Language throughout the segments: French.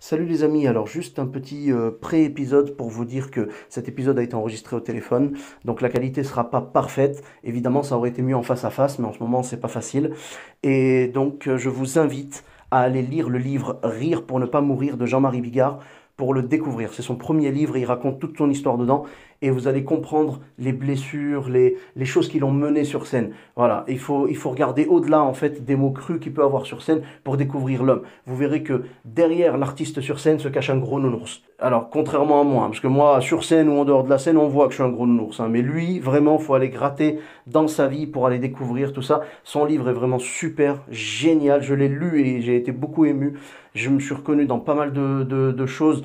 Salut les amis, alors juste un petit pré-épisode pour vous dire que cet épisode a été enregistré au téléphone, donc la qualité sera pas parfaite. Évidemment, ça aurait été mieux en face à face, mais en ce moment c'est pas facile. Et donc je vous invite à aller lire le livre Rire pour ne pas mourir de Jean-Marie Bigard pour le découvrir. C'est son premier livre et il raconte toute son histoire dedans et vous allez comprendre les blessures, les choses qui l'ont mené sur scène. Voilà, il faut regarder au-delà en fait des mots crus qu'il peut avoir sur scène pour découvrir l'homme. Vous verrez que derrière l'artiste sur scène se cache un gros nounours. Alors, contrairement à moi, parce que moi, sur scène ou en dehors de la scène, on voit que je suis un gros nounours. Mais lui, vraiment, faut aller gratter dans sa vie pour aller découvrir tout ça. Son livre est vraiment super, génial. Je l'ai lu et j'ai été beaucoup ému. Je me suis reconnu dans pas mal de choses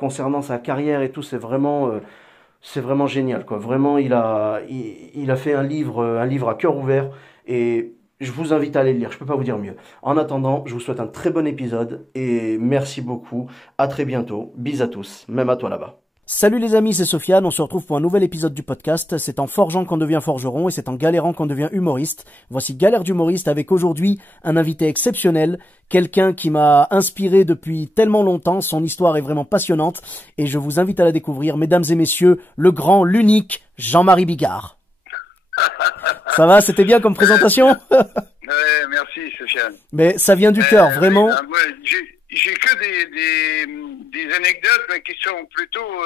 concernant sa carrière et tout. C'est vraiment génial, quoi. Vraiment, il a fait un livre à cœur ouvert et je vous invite à aller le lire. Je peux pas vous dire mieux. En attendant, je vous souhaite un très bon épisode et merci beaucoup. À très bientôt. Bis à tous, même à toi là-bas. Salut les amis, c'est Sofiane, on se retrouve pour un nouvel épisode du podcast. C'est en forgeant qu'on devient forgeron et c'est en galérant qu'on devient humoriste. Voici Galère d'humoriste avec aujourd'hui un invité exceptionnel, quelqu'un qui m'a inspiré depuis tellement longtemps, son histoire est vraiment passionnante et je vous invite à la découvrir. Mesdames et messieurs, le grand, l'unique Jean-Marie Bigard. Ça va, c'était bien comme présentation? Ouais, merci, Sofiane. Mais ça vient du cœur, vraiment. Oui, moi, j'ai que des anecdotes mais qui sont plutôt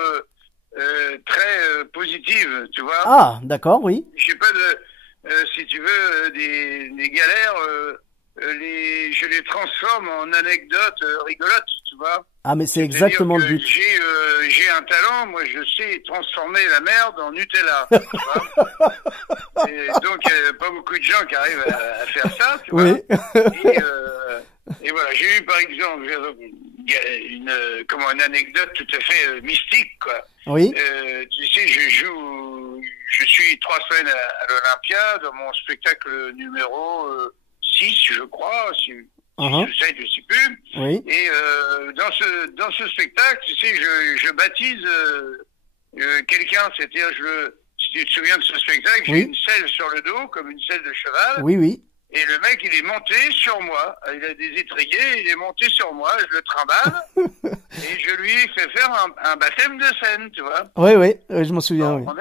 très positives, tu vois. Ah, d'accord, oui. J'ai pas si tu veux, des galères. Je les transforme en anecdotes rigolotes, tu vois. Ah, mais c'est C'est-à-dire exactement le que but. j'ai un talent, moi je sais transformer la merde en Nutella, tu vois. Et donc il n'y a pas beaucoup de gens qui arrivent à faire ça, tu vois. Oui. Et voilà, j'ai eu par exemple une anecdote tout à fait mystique, quoi. Oui. Tu sais, je suis 3 semaines à l'Olympia dans mon spectacle numéro 6, je crois, si Uh-huh. je sais, je sais plus. Oui. Et dans ce spectacle, tu sais, je baptise quelqu'un, c'est-à-dire si tu te souviens de ce spectacle, Oui. j'ai une selle sur le dos, comme une selle de cheval. Oui, oui. Et le mec, il est monté sur moi. Il a des étriers, il est monté sur moi, je le trimballe. Et je lui fais faire un baptême de scène, tu vois. Oui, oui, je m'en souviens, oui. On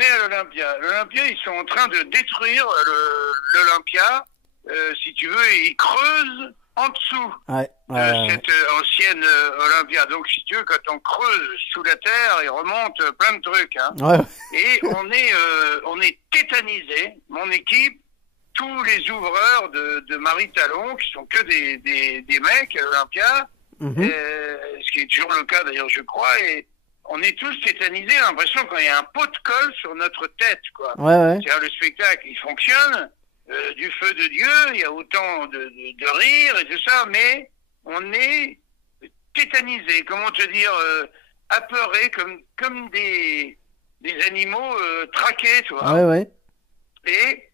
est à l'Olympia. L'Olympia, ils sont en train de détruire l'Olympia. Si tu veux, ils creusent en dessous Ouais, de cette ancienne Olympia. Donc, si tu veux, quand on creuse sous la terre, il remonte plein de trucs. Hein. ouais. Et on est tétanisés, mon équipe, tous les ouvreurs de Marie Talon, qui sont que des mecs à l'Olympia, Mhm. ce qui est toujours le cas d'ailleurs, je crois, et on est tous tétanisés, l'impression qu'il y a un pot de colle sur notre tête, quoi. Ouais, ouais. C'est-à-dire, le spectacle, il fonctionne, du feu de Dieu, il y a autant de rire et tout ça, mais on est tétanisés, comment te dire, apeurés, comme des animaux traqués, tu vois. Ouais, ouais. Et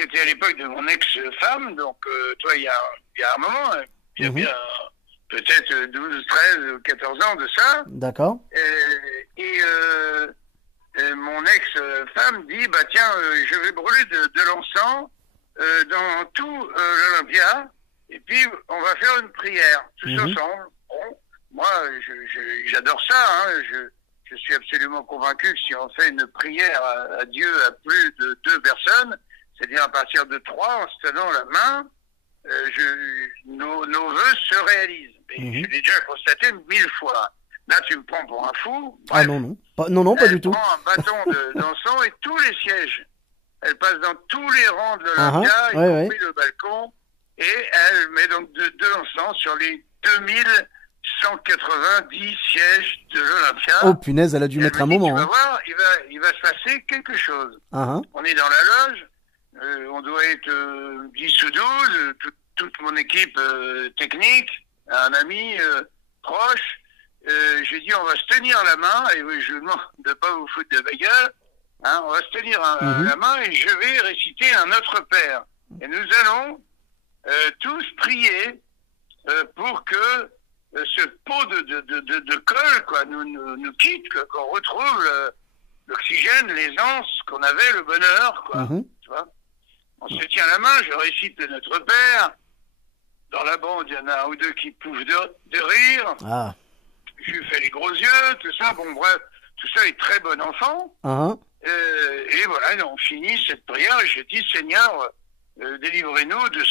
c'était à l'époque de mon ex-femme, donc toi, il y a un moment, il y a Mhm. bien peut-être 12, 13, 14 ans de ça. D'accord. Et mon ex-femme dit, bah tiens, je vais brûler de l'encens dans tout l'Olympia, et puis on va faire une prière, tous Mhm. ensemble. Bon, moi, j'adore ça, hein, je suis absolument convaincu que si on fait une prière à Dieu à plus de 2 personnes, c'est-à-dire à partir de 3, en se tenant la main, nos vœux se réalisent. Et Mhm. je l'ai déjà constaté 1000 fois. Là, tu me prends pour un fou. Ah Bref, non, non. Non, pas du elle tout. prend un bâton d'encens et tous les sièges. Elle passe dans tous les rangs de l'Olympia, Uh-huh. y Ouais, compris le balcon, et elle met donc de l'encens sur les 2190 sièges de l'Olympia. Oh punaise, elle a dû Elle mettre me un dit, tu moment. vas Hein. voir, il va se passer quelque chose. Uh-huh. On est dans la loge, on doit être 10 ou 12, toute mon équipe technique, un ami proche. J'ai dit, on va se tenir la main, et oui, je vous demande de pas vous foutre de ma gueule, hein, on va se tenir Mhm. la main et je vais réciter un Notre Père. Et nous allons tous prier pour que ce pot de colle quoi, nous quitte, qu'on retrouve l'oxygène, l'aisance, qu'on avait, le bonheur, quoi. Mhm. Tu vois, on se tient la main, je récite le Notre Père. dans la bande, il y en a un ou deux qui pouffent de rire. Ah. Je lui fais les gros yeux, tout ça. Bon, bref, tout ça est très bon enfant. Et voilà, on finit cette prière et je dis, Seigneur, délivrez-nous de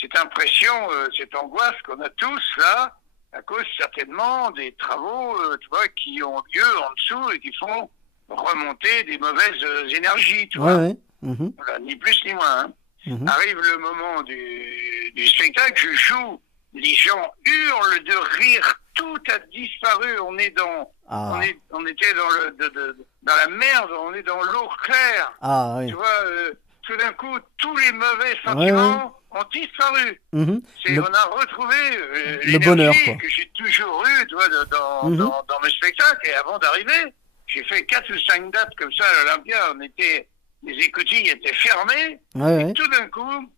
cette impression, cette angoisse qu'on a tous là, à cause certainement des travaux, tu vois, qui ont lieu en dessous et qui font remonter des mauvaises énergies, tu vois. Ouais. Voilà, ni plus ni moins. Hein. Arrive le moment du spectacle, je joue, les gens hurlent de rire, tout a disparu, on est dans, on était dans la merde, on est dans l'eau claire. Ah oui. Tu vois, tout d'un coup, tous les mauvais sentiments ont disparu. On a retrouvé le bonheur, quoi. Que j'ai toujours eu, tu vois, dans mes spectacles. Et avant d'arriver, j'ai fait 4 ou 5 dates comme ça à l'Olympia. Les écoutilles étaient fermées. Et tout d'un coup,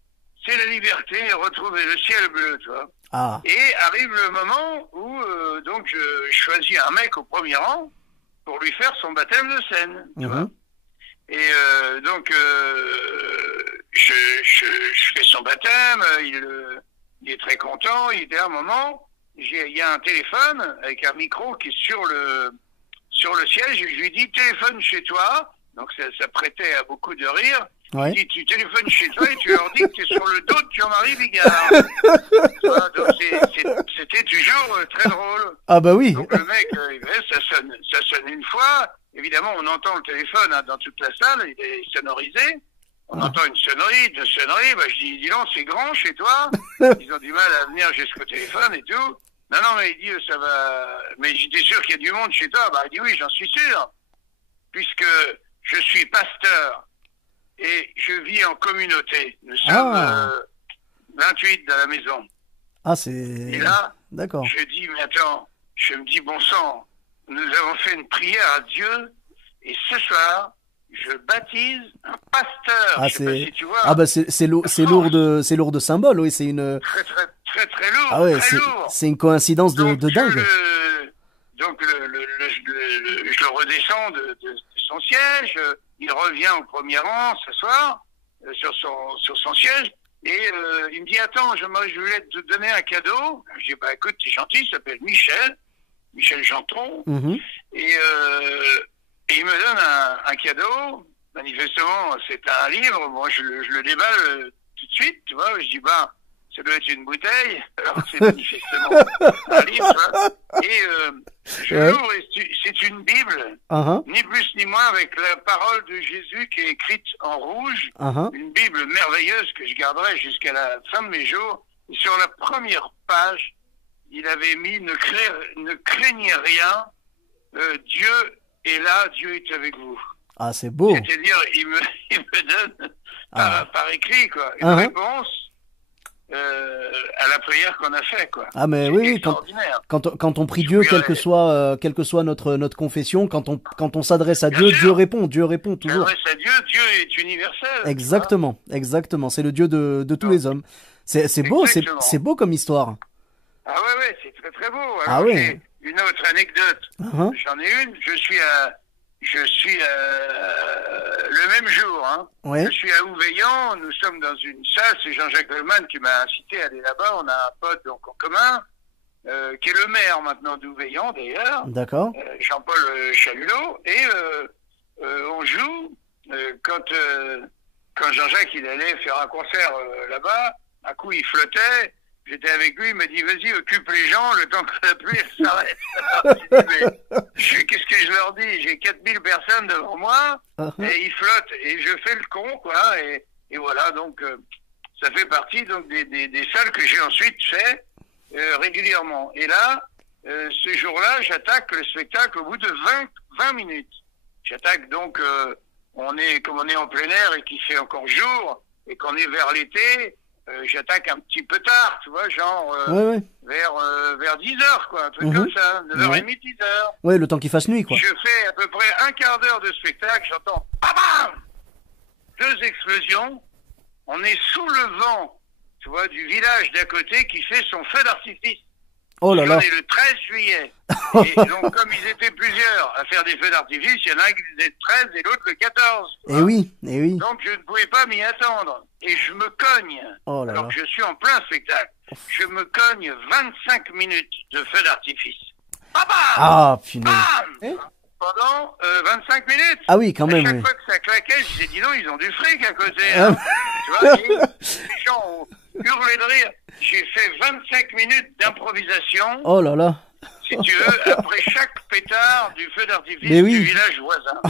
c'est la liberté, retrouver le ciel bleu, tu vois. Ah. Et arrive le moment où donc je choisis un mec au premier rang pour lui faire son baptême de scène, tu vois. Et donc je fais son baptême, il est très content. Il était à un moment, il y a un téléphone avec un micro qui est sur le siège. Et je lui dis téléphone chez toi. Donc ça prêtait à beaucoup de rire. Ouais. Il dit, tu téléphones chez toi et tu leur dis que tu es sur le dos de Jean-Marie Bigard. Donc c'était toujours très drôle. Ah bah oui. Donc le mec, ça sonne une fois. Évidemment, on entend le téléphone dans toute la salle, il est sonorisé. On entend une sonnerie, deux sonneries. Bah, je dis donc, c'est grand chez toi. Ils ont du mal à venir jusqu'au téléphone et tout. Non, mais il dit, ça va. Mais j'étais sûr qu'il y a du monde chez toi. Bah, il dit, oui, j'en suis sûr. Puisque je suis pasteur et je vis en communauté. Nous sommes 28 dans la maison. Ah, c'est... Et là, d'accord. Je dis, mais attends, je me dis, bon sang, nous avons fait une prière à Dieu et ce soir, je baptise un pasteur. Ah, je sais pas si tu vois. Ah bah c'est lourd de symbole, oui, c'est une... Très lourd. Ah ouais, très lourd. C'est une coïncidence de dingue. Donc je le redescends de son siège, il revient au premier rang s'asseoir sur son siège et il me dit attends, je voulais te donner un cadeau. Je dis bah écoute, t'es gentil, il s'appelle Michel Janton et il me donne un cadeau. Manifestement c'est un livre. Moi je le déballe tout de suite, tu vois. Je dis bah ça doit être une bouteille, alors c'est manifestement un livre, hein. Et je l'ouvre et c'est une Bible, ni plus ni moins, avec la parole de Jésus qui est écrite en rouge, une Bible merveilleuse que je garderai jusqu'à la fin de mes jours. Et sur la première page, il avait mis ne craignez rien, Dieu est là, Dieu est avec vous. Ah, c'est beau. C'est-à-dire, il me donne par écrit, quoi, une réponse à la prière qu'on a fait, quoi. Ah mais oui, quand on prie Dieu, quelle que soit notre confession, quand on s'adresse à Dieu, Dieu répond toujours. S'adresse à Dieu, Dieu est universel. Exactement, c'est le Dieu de tous les hommes. C'est beau, c'est beau comme histoire. Ah ouais, c'est très très beau. Alors, ah ouais. Une autre anecdote, j'en ai une. Je suis le même jour, hein. Je suis à Ouveillan, nous sommes dans une salle, c'est Jean-Jacques Goldman qui m'a incité à aller là-bas, on a un pote donc en commun, qui est le maire maintenant d'Ouveillan d'ailleurs, d'accord. Jean-Paul Chalulot, et on joue, quand Jean-Jacques il allait faire un concert là-bas, un coup il flottait, j'étais avec lui, il m'a dit vas-y occupe les gens le temps que la pluie s'arrête. Qu'est-ce que je leur dis, j'ai 4000 personnes devant moi et ils flottent et je fais le con quoi et voilà donc ça fait partie donc des salles que j'ai ensuite fait régulièrement et là ce jour-là j'attaque le spectacle au bout de 20 minutes. J'attaque donc on est en plein air et qu'il fait encore jour et qu'on est vers l'été. J'attaque un petit peu tard, tu vois, genre vers 10h, quoi, un truc comme ça, 9h30, 10h. Ouais, le temps qu'il fasse nuit, quoi. Je fais à peu près un quart d'heure de spectacle, j'entends bam, 2 explosions, on est sous le vent, tu vois, du village d'à côté qui fait son feu d'artifice. Oh là là. On est le 13 juillet. Et donc, comme ils étaient plusieurs à faire des feux d'artifice, il y en a un qui disait le 13 et l'autre le 14. Eh oui, eh oui. Donc, je ne pouvais pas m'y attendre. Et je me cogne. Oh là Alors là. que je suis en plein spectacle. Je me cogne 25 minutes de feux d'artifice. Bam, Ah, punaise. bam, Eh pendant 25 minutes. Ah oui, quand À même, chaque oui. fois que ça claquait, je disais, dis donc, ils ont du fric à côté. Ah. Hein. Tu vois, les gens ont hurlé de rire. J'ai fait 25 minutes d'improvisation, Oh là là. si tu veux, après chaque pétard du feu d'artifice Mais oui. du village voisin.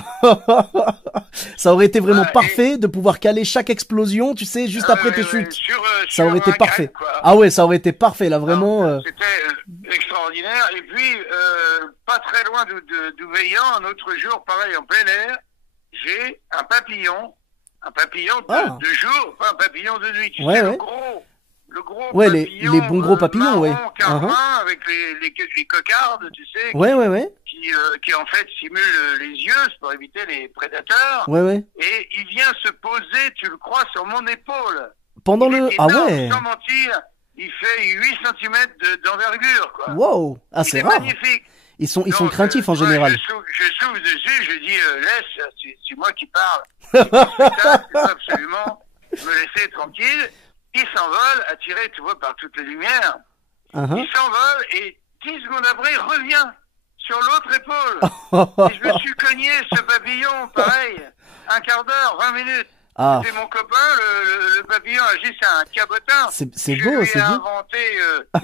Ça aurait été vraiment Ouais, parfait de pouvoir caler chaque explosion, tu sais, juste après tes chutes. Ça Sur aurait été un parfait. grec, quoi. Ah ouais, ça aurait été parfait, là, vraiment. C'était extraordinaire. Et puis, pas très loin d'Ouveillan, un autre jour, pareil, en plein air, j'ai un papillon Ah. de jour, pas un papillon de nuit. Tu Ouais, sais, ouais. le gros Ouais, papillon, les bons gros papillons, marron, ouais. carmin, avec les cocardes, tu sais, Ouais, ouais, ouais. qui en fait simulent les yeux c'est pour éviter les prédateurs. Ouais, ouais. Et il vient se poser, tu le crois, sur mon épaule. Pendant Il le... est Ah énorme, ouais. sans mentir, il fait 8 cm d'envergure, quoi. Wow. Ah, Il c'est est rare. magnifique. Ils sont Donc, craintifs en tu vois, général. Je souffle dessus, je dis, laisse, c'est moi qui parle. C'est mon spectacle, tu dois absolument me laisser tranquille. Il s'envole, attiré, tu vois, par toutes les lumières. Uh-huh. Il s'envole et 10 secondes après, il revient sur l'autre épaule. Et je me suis cogné ce papillon, pareil, un quart d'heure, 20 minutes. Ah, C'est mon copain, le papillon agit, c'est un cabotin. c'est Je beau, lui c'est ai beau. inventé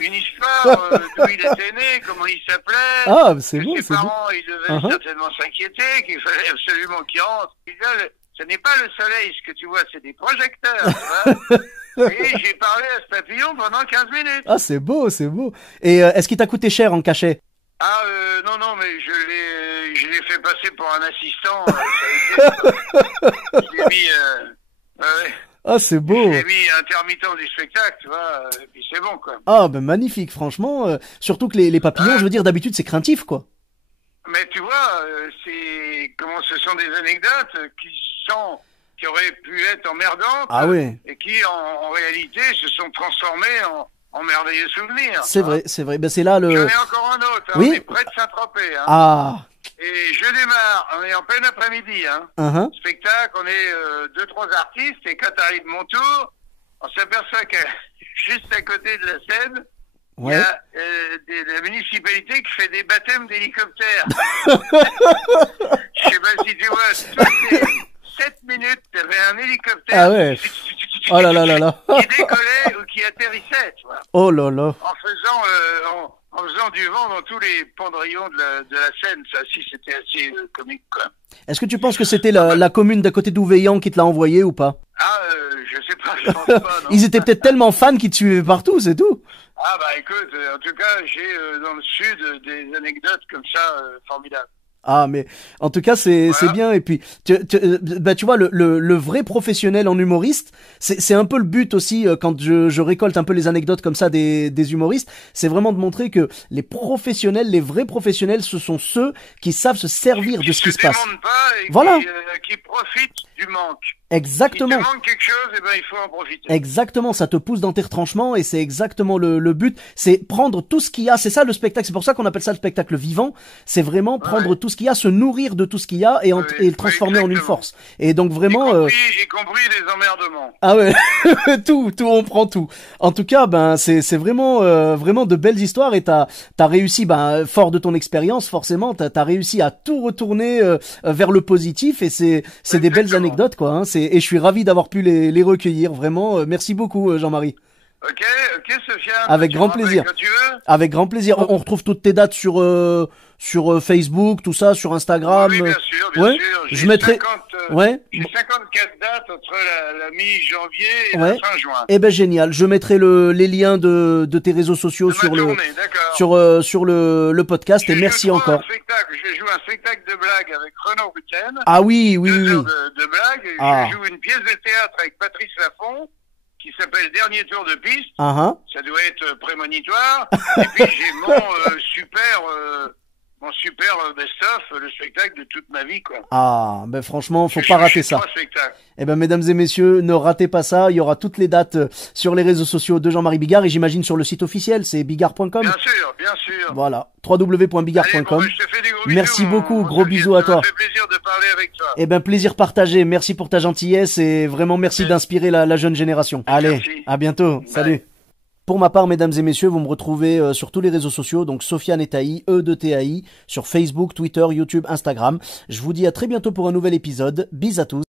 une histoire d'où il était né, comment il s'appelait. Ah, c'est que beau, ses c'est beau. parents, ils devaient Uh-huh. certainement s'inquiéter, qu'il fallait absolument qu'il rentre. Et là, ce n'est pas le soleil, ce que tu vois, c'est des projecteurs. Tu vois. Et j'ai parlé à ce papillon pendant 15 minutes. Ah, c'est beau, c'est beau. Et est-ce qu'il t'a coûté cher en cachet? Ah, non, mais je l'ai fait passer pour un assistant. Je l'ai mis, ouais. Ah, c'est Je beau. l'ai mis intermittent du spectacle, tu vois, et puis c'est bon, quoi. Ah, ben magnifique, franchement. Surtout que les papillons, je veux dire, d'habitude, c'est craintif, quoi. Mais tu vois, ce sont des anecdotes qui auraient pu être emmerdantes. Ah ouais. Et qui, en réalité, se sont transformées en merveilleux souvenirs. C'est vrai, c'est vrai. Ben c'est là J'en le... ai encore un autre, hein. Oui. On est près de Saint-Tropez. Hein. Ah. Et je démarre, on est en plein après-midi. Hein. Uh-huh. Spectacle, on est 2-3 artistes, et quand arrive mon tour, on s'aperçoit que juste à côté de la scène, il y Ouais. a la municipalité qui fait des baptêmes d'hélicoptères. Je sais pas si tu vois, toutes les 7 minutes, il y avait un hélicoptère Ah ouais. Oh là là là là. qui décollait ou qui atterrissait, tu vois, Oh là là. en faisant du vent dans tous les pendrillons de la scène. Ça aussi, c'était assez comique, quoi. Est-ce que tu penses que c'était la commune d'à côté d'Ouveillan qui te l'a envoyé ou pas? Ah, je sais pas, je pense pas, non. Ils étaient peut-être tellement fans qu'ils te suivaient partout, c'est tout. Ah bah écoute, en tout cas, j'ai dans le sud des anecdotes comme ça formidables. Ah, mais en tout cas, c'est bien. Et puis, tu vois, le vrai professionnel en humoriste, c'est un peu le but aussi quand je récolte un peu les anecdotes comme ça des humoristes, c'est vraiment de montrer que les professionnels, les vrais professionnels, ce sont ceux qui savent se servir de ce qui se passe. Qui se démontent pas et Voilà. qui profitent du manque. Exactement. Si te manque quelque chose, eh ben il faut en profiter. Exactement, ça te pousse dans tes retranchements et c'est exactement le but, c'est prendre tout ce qu'il y a, c'est ça le spectacle, c'est pour ça qu'on appelle ça le spectacle vivant, c'est vraiment prendre tout ce qu'il y a, se nourrir de tout ce qu'il y a et le transformer en une exactement. force. Et donc vraiment... Y compris les emmerdements. Ah ouais, tout, on prend tout. En tout cas, ben c'est vraiment vraiment de belles histoires et t'as réussi, ben fort de ton expérience forcément, t'as réussi à tout retourner vers le positif et c'est des belles anecdotes quoi. Hein, et je suis ravi d'avoir pu les recueillir. Vraiment, merci beaucoup Jean-Marie. Ok, Sofiane. Avec Tu grand me rappelles plaisir. quand tu veux. Avec grand plaisir. On retrouve toutes tes dates sur Facebook, tout ça, sur Instagram. Oui, bien sûr, bien ouais. sûr. Je mettrai. Ouais. J'ai 54 dates entre la mi-janvier et Ouais. la fin juin. Eh ben génial. Je mettrai les liens de tes réseaux sociaux sur le Tournée, d'accord. sur le podcast et merci encore. Je joue un spectacle de blague avec Renaud Rutten. Ah oui, oui, 2 oui. heures oui. de blague. Et Ah. je joue une pièce de théâtre avec Patrice Laffont qui s'appelle Dernier tour de piste. Ah, Ça doit être prémonitoire. Et puis j'ai mon super mon super best-of, le spectacle de toute ma vie, quoi. Ah, ben franchement, faut pas rater ça. 3 spectacles. Eh ben, mesdames et messieurs, ne ratez pas ça. Il y aura toutes les dates sur les réseaux sociaux de Jean-Marie Bigard et j'imagine sur le site officiel, c'est bigard.com. Bien sûr. Voilà, www.bigard.com. Allez, je te fais des gros bisous. Merci beaucoup, mon gros Sofiane. bisous à toi. Ça me fait plaisir de parler avec toi. Eh ben, plaisir partagé. Merci pour ta gentillesse et vraiment merci d'inspirer la jeune génération. Allez, Merci. à bientôt. Salut. Pour ma part, mesdames et messieurs, vous me retrouvez sur tous les réseaux sociaux, donc Sofiane Etaï, E2TAI, sur Facebook, Twitter, YouTube, Instagram. Je vous dis à très bientôt pour un nouvel épisode. Bis à tous.